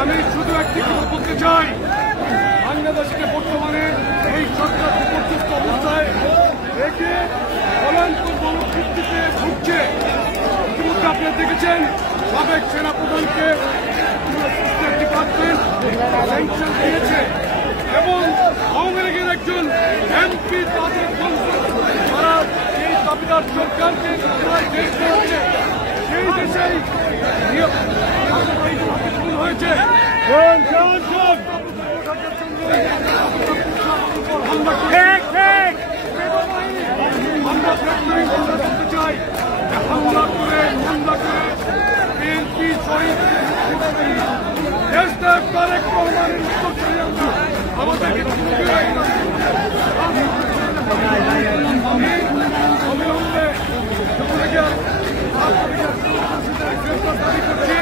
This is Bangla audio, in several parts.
আমি শুধু একটি কথা বলতে চাই, বাংলাদেশকে বর্তমানে এই সরকার বিপর্যস্ত অবস্থায় রেখে ভয়ঙ্কর মনোবৃত্তিতে ভুগছে। ইতিমধ্যে আপনারা দেখেছেন সাবেক সেনাপ্রধানকে ডিপার্টমেন্ট স্যাংশন দিয়েছে এবং আওয়ামী লীগের একজন এমপি তাদের তারা এই দাবিদার সরকারকে দেশ করেছে, সেই দেশেই হয়েছে। আমরা বলতে চাই হামলা করে বিএনপি শহীদ দেশটা তারেক রহমানের আমাদেরকে অবিলম্বে দাবি করছি।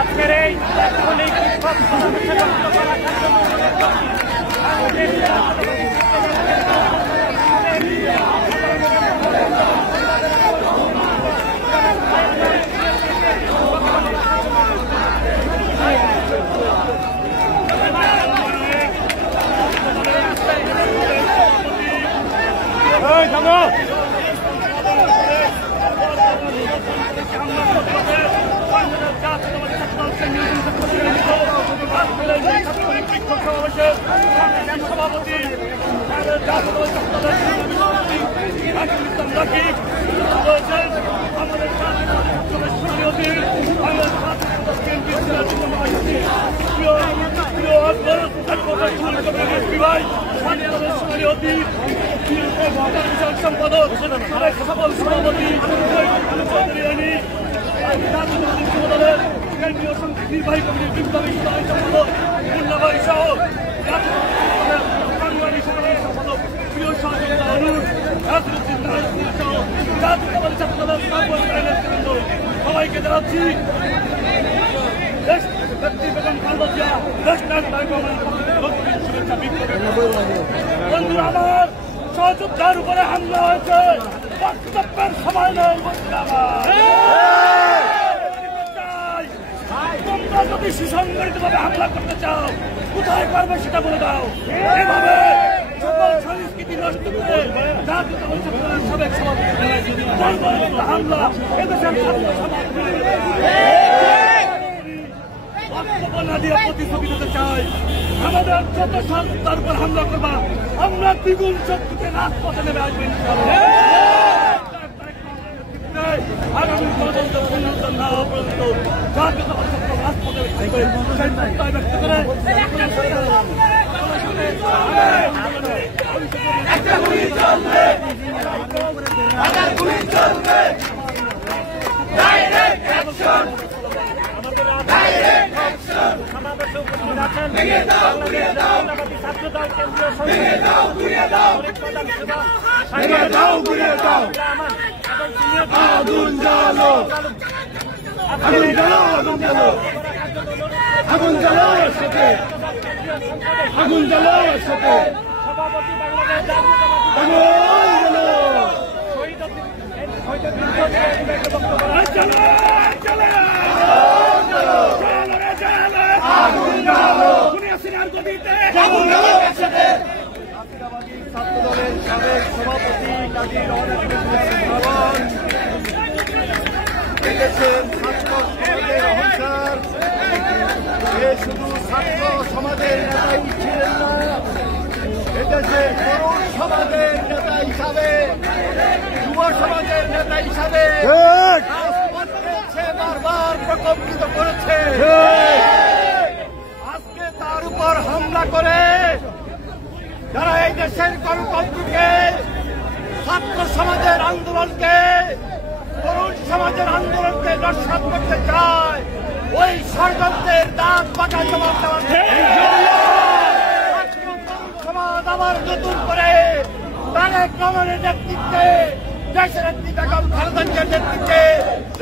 আজকের এই তাৎক্ষণিক বিক্ষোভ সভাপতি সম্পাদক সফল সভাপতি কেন্দ্রীয় নির্বাহী কমিটির বিপ্লবী সম্পাদক মুন্নাভাই সহ সম্পাদক প্রিয় সহযোগিতা অনুরোধ সবাইকে জানাচ্ছি বন্ধুরা আমার সহযোদ্ধার উপরে হামলা হয়েছে, বক্তব্যের সময় নেই। তোমরা যদি সুসংগঠিত ভাবে হামলা করতে চাও কোথায় পারবে সেটা বলে দাও। এভাবে সকল সংস্কৃতি নষ্ট করে সাবেক সভাপতি হামলা এদেশের বক্তব্য না দিয়ে প্রতিযোগী দিতে চাই। আমাদের যত সরকার উপর হামলা করবা আমরা দ্বিগুণ শক্তিতে রাজপথে নেমে আসবেন। আগামী পর্যন্ত পুনরুদ্ধার না হওয়া পর্যন্ত জাতীয় রাজপথে ব্যক্ত করে আগুন জ্বালো, আগুন জ্বালো, আগুন জ্বালো, আগুন জ্বালো সাথে, আগুন জ্বালো সাথে, ছাত্র দলের সাবেক সভাপতি কাজী রহমান এদেশের ছাত্র সমাজের অহংকার, শুধু ছাত্র সমাজের নেতাই ছিলেন না, এদেশের তরুণ সমাজের নেতা হিসাবে, যুব সমাজের নেতা হিসাবে বারবার প্রকম্পিত করেছে। আজকে তার উপর হামলা করে যারা এই দেশের গণতন্ত্রকে, ছাত্র সমাজের আন্দোলনকে, তরুণ সমাজের আন্দোলনকে নস্যাৎ করতে চায়, ওই ষড়যন্ত্রের দাঁত পাকা জবাব দেওয়া সমাজ আবার নতুন করে তারেক রহমানের নেতৃত্বে, দেশের নেত্রী বেগম খালেদা জিয়ার নেতৃত্বে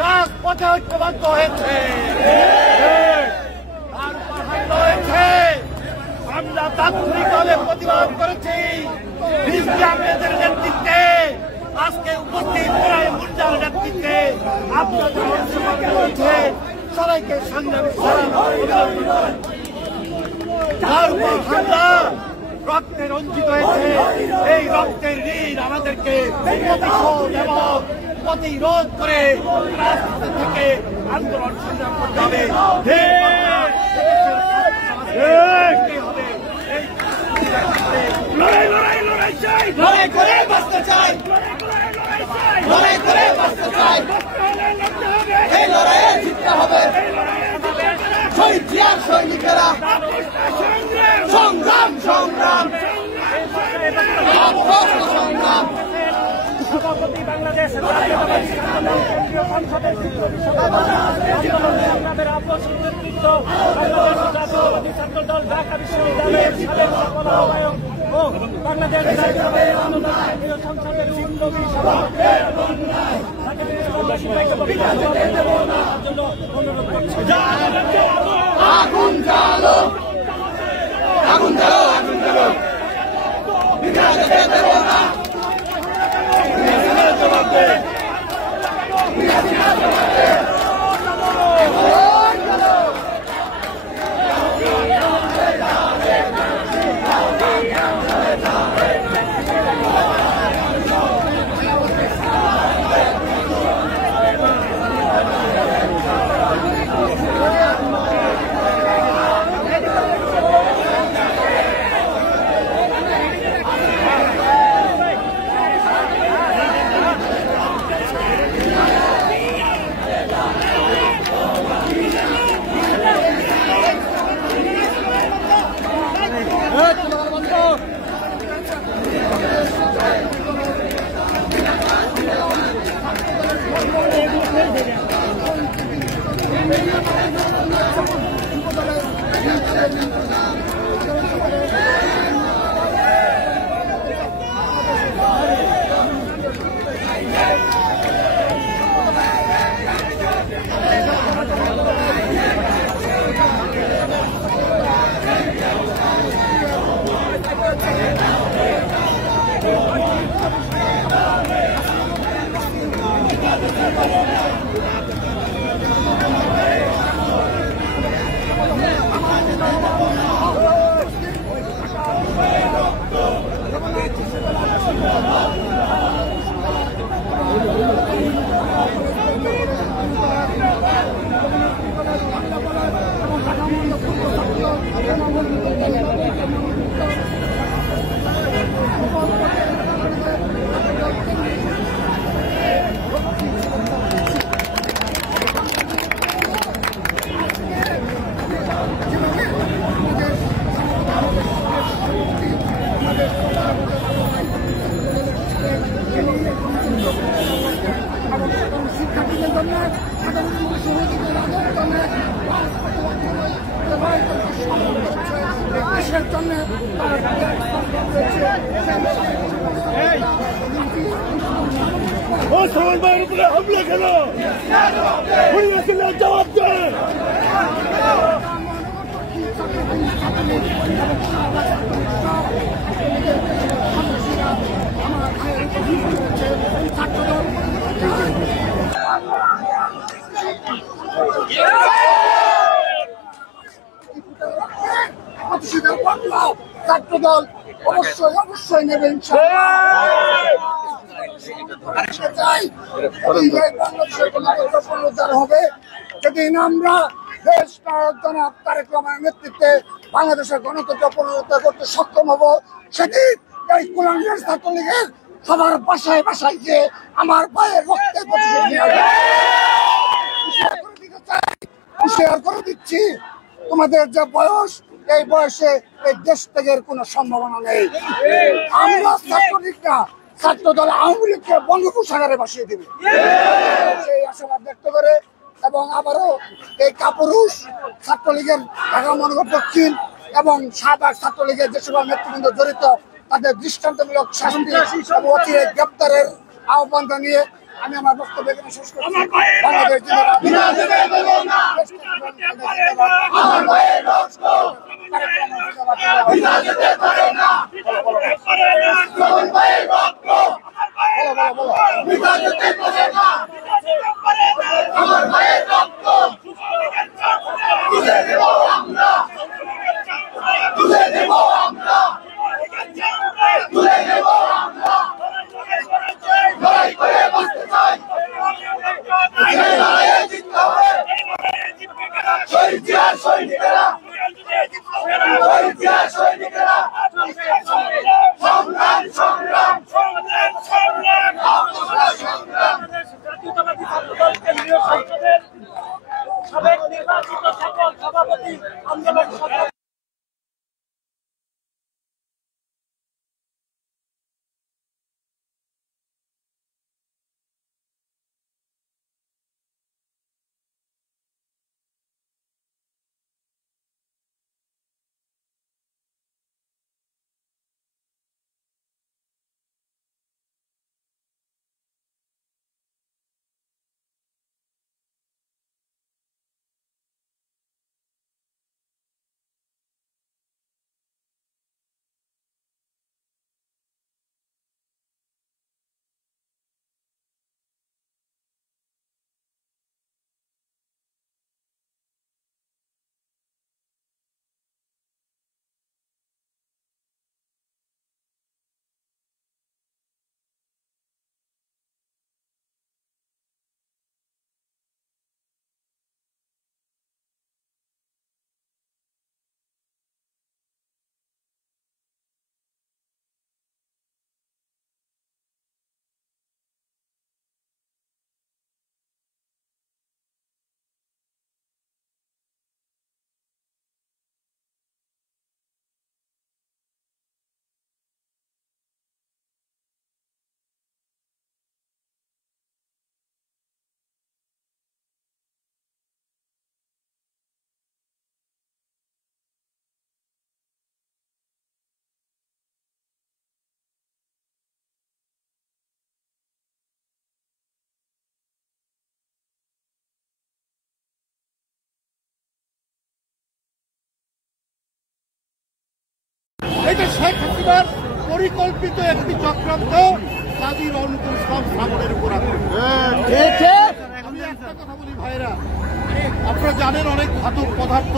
রাজপথে ঐক্যবদ্ধ হয়েছে। তার উপর হামলা হয়েছে, আমরা তাৎক্ষণিকভাবে প্রতিবাদ করেছি। রিজভী আহমেদের নেতৃত্বে, আজকে উপস্থিত মুর্জার নেতৃত্বে আপনাদের অংশগ্রহণ করেছে, সবাইকে সংগ্রামী সালাম। তার উপর হামলা রক্তে রঞ্জিত হয়েছে, এই রক্তের ঋণ আমাদেরকে প্রতিশোধ এবং প্রতিরোধ করে রাজপথ থেকে আন্দোলন সংগ্রাম করতে হবে। লড়াই করে বাঁচতে চাই, লড়াই করে বাঁচতে চাই, এই লড়াইয়ে জিততে হবে। শহীদ জিয়ার সৈনিকেরা সংগ্রাম সংগ্রাম সংগ্রাম। সভাপতি বাংলাদেশ কেন্দ্রীয় সংসদের আপনাদের আব্বাসী নেতৃত্ব, বাংলাদেশ জাতীয়তাবাদী ছাত্র দল ঢাকা বিশ্ববিদ্যালয়ের সাবেক সকল আহ্বায়ক ও বাংলাদেশ জাতীয়তাবাদী কেন্দ্রীয় সংসদের বিপ্লবী সভাপতি আগুন জ্বালো, আগুন জ্বালো, আগুন জ্বালো, দেব না, জবাব দে। সালমান ভাইয়ের উপরে হামলা কেন? জবাব দেন। ছাত্রদল অবশ্যই অবশ্যই নেবেন। চাই বাংলাদেশের পুনরুদ্ধার হবে যেদিন আমরা দেশ নায়ক জনাব তারেক রহমানের নেতৃত্বে বাংলাদেশের গণতন্ত্র পুনরুদ্ধার করতে সক্ষম হব। সেদিন এই কুলাঙ্গার ছাত্রলীগের সবার বাসায় বাসায় গিয়ে আমার ভাইয়ের রক্তের প্রতিশোধ নিয়ে শেয়ার করে দিচ্ছি। তোমাদের যে বয়স, এই বয়সে এই দেশ ত্যাগের কোনো সম্ভাবনা নেই। আমরা ছাত্রলীগরা ছাত্র দল আওয়ামী লীগকে বঙ্গোপসাগরে ভাসিয়ে দেবে সেই আশাবাদ ব্যক্ত করে এবং আবারও এই কাপুরুষ ছাত্রলীগের ঢাকা মহানগর দক্ষিণ এবং শাহবাগ ছাত্রলীগের যে সকল নেতৃবৃন্দ জড়িত তাদের দৃষ্টান্তমূলক শাস্তি এবং অচিরে গ্রেপ্তারের আহ্বান জানিয়ে আমি আমার বক্তব্য এখানে শেষ করছি। বাংলাদেশ সাবেক নির্বাচিত সকল সভাপতি আন্দোলন এটা শেখ হাসিনার পরিকল্পিত একটি চক্রান্ত কাজী রওনকুল ইসলাম সাগরের উপর আমি একটা কথা বলি ভাইরা, আপনারা জানেন অনেক ধাতব পদার্থ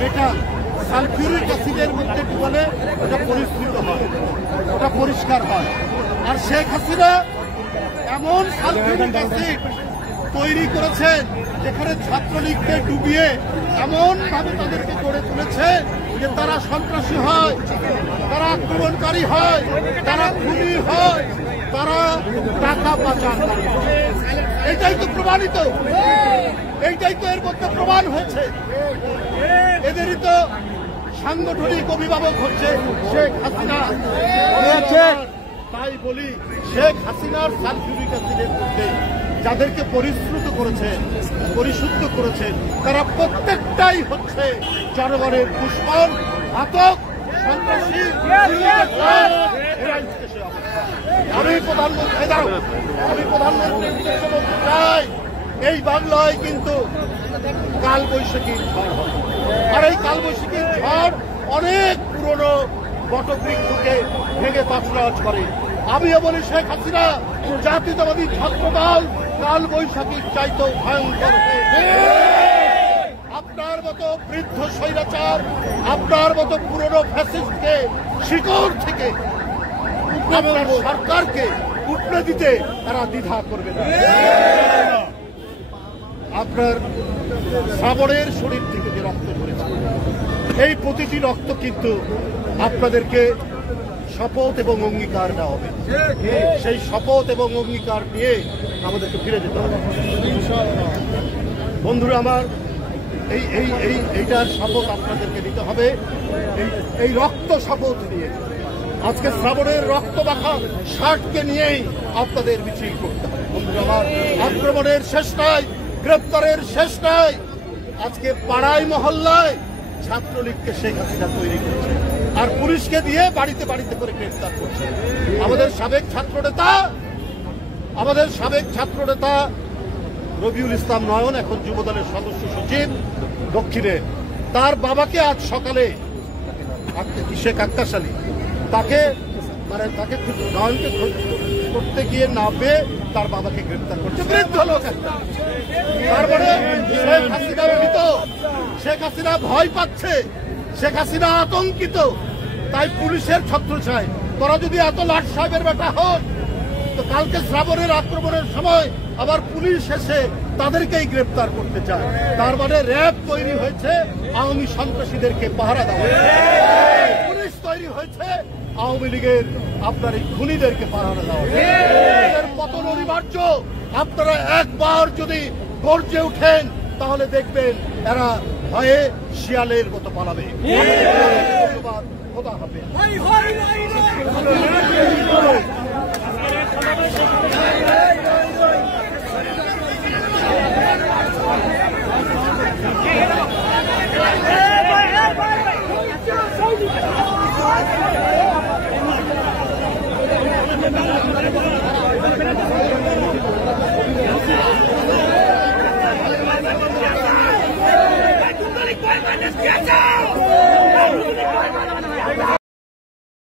মেটাল সালফিউরিক অ্যাসিডের মধ্যে ঢুকালে ওটা পরিস্কৃত হয়, ওটা পরিষ্কার হয়। আর শেখ হাসিনা এমন সালফিউরিক অ্যাসিড তৈরি করেছেন যেখানে ছাত্রলীগকে ডুবিয়ে এমন ভাবে তাদেরকে গড়ে তুলেছে যে তারা সন্ত্রাসী হয়, তারা আক্রমণকারী হয়, তারা খুনি হয়, তারা টাকা পাচারকারী হয়। এইটাই তো প্রমাণিত, এইটাই তো এর মধ্যে প্রমাণ হয়েছে। এদেরই তো সাংগঠনিক অভিভাবক হচ্ছে শেখ হাসিনা। তাই বলি শেখ হাসিনার সালফিউরিক অ্যাসিডের মধ্যে যাদেরকে পরিশ্রুত করেছেন, পরিশুদ্ধ করেছেন, তারা প্রত্যেকটাই হচ্ছে জনগণের দুশমন, ঘাতক, সন্ত্রাসী। আমি প্রধানমন্ত্রীর উদ্দেশ্যে বলতে চাই, এই বাংলায় কিন্তু কালবৈশাখীর ঝড় হবে। আর এই কালবৈশাখীর ঝড় অনেক পুরনো বটবৃক্ষকে ভেঙে তছনছ করে। আমিও বলি শেখ হাসিনা জাতীয়তাবাদী ছাত্রদল কালবৈশাখীর চাইতেও ভয়ঙ্কর হয়েছে। আপনার মতো বৃদ্ধ স্বৈরাচার, আপনার মতো পুরনো ফ্যাসিস্টকে শিকড় থেকে আপনার সরকারকে উপড়ে দিতে তারা দ্বিধা করবে না। আপনার শ্রাবণের শরীর থেকে যে রক্ত ঝরেছে, এই প্রতিটি রক্ত কিন্তু আপনাদেরকে শপথ এবং অঙ্গীকার দেওয়া হবে। সেই শপথ এবং অঙ্গীকার নিয়ে আমাদেরকে ফিরে যেতে হবে। বন্ধুরা আমার, এইটার শপথ আপনাদেরকে নিতে হবে, এই রক্ত শপথ নিয়ে। আজকে শ্রাবণের রক্ত মাখা শার্টকে নিয়েই আপনাদের মিছিল করতে হবে। বন্ধুরা আমার, আক্রমণের শেষ নাই, গ্রেপ্তারের শেষ নাই। আজকে পাড়ায় মহল্লায় ছাত্রলীগকে শেখ হাসিনা তৈরি করছে, আর পুলিশকে দিয়ে বাড়িতে বাড়িতে করে গ্রেপ্তার করছে। আমাদের সাবেক ছাত্রনেতা রবিউল ইসলাম নয়ন, এখন যুবদলের সদস্য সচিব দক্ষিণে, তার বাবাকে আজ সকালে শেখ আক্তার আলী তাকে নয়নকে করতে গিয়ে না পেয়ে তার বাবাকে গ্রেপ্তার করছে। বৃদ্ধ লোক একটা, তারপরে শেখ হাসিনা ভীত, শেখ হাসিনা ভয় পাচ্ছে, শেখ হাসিনা আতঙ্কিত, তাই পুলিশের ছত্রছায়। তোরা যদি এত লাট সাহেবের বেটা হন, তো কালকে শ্রাবণের আক্রমণের সময় আবার পুলিশ এসে তাদেরকেই গ্রেপ্তার করতে চায়। তার মানে র্যাব তৈরি হয়েছে আওয়ামী সন্ত্রাসীদেরকে পাহারা দেওয়া, পুলিশ তৈরি হয়েছে আওয়ামী লীগের আপনার এই খুনিদেরকে পাহারা দেওয়া। এদের পতন অনিবার্য। আপনারা একবার যদি গর্জে উঠেন তাহলে দেখবেন এরা ভয়ে শিয়ালের মতো পালাবে। ধন্যবাদ, খোদা হাফেজ। Get out!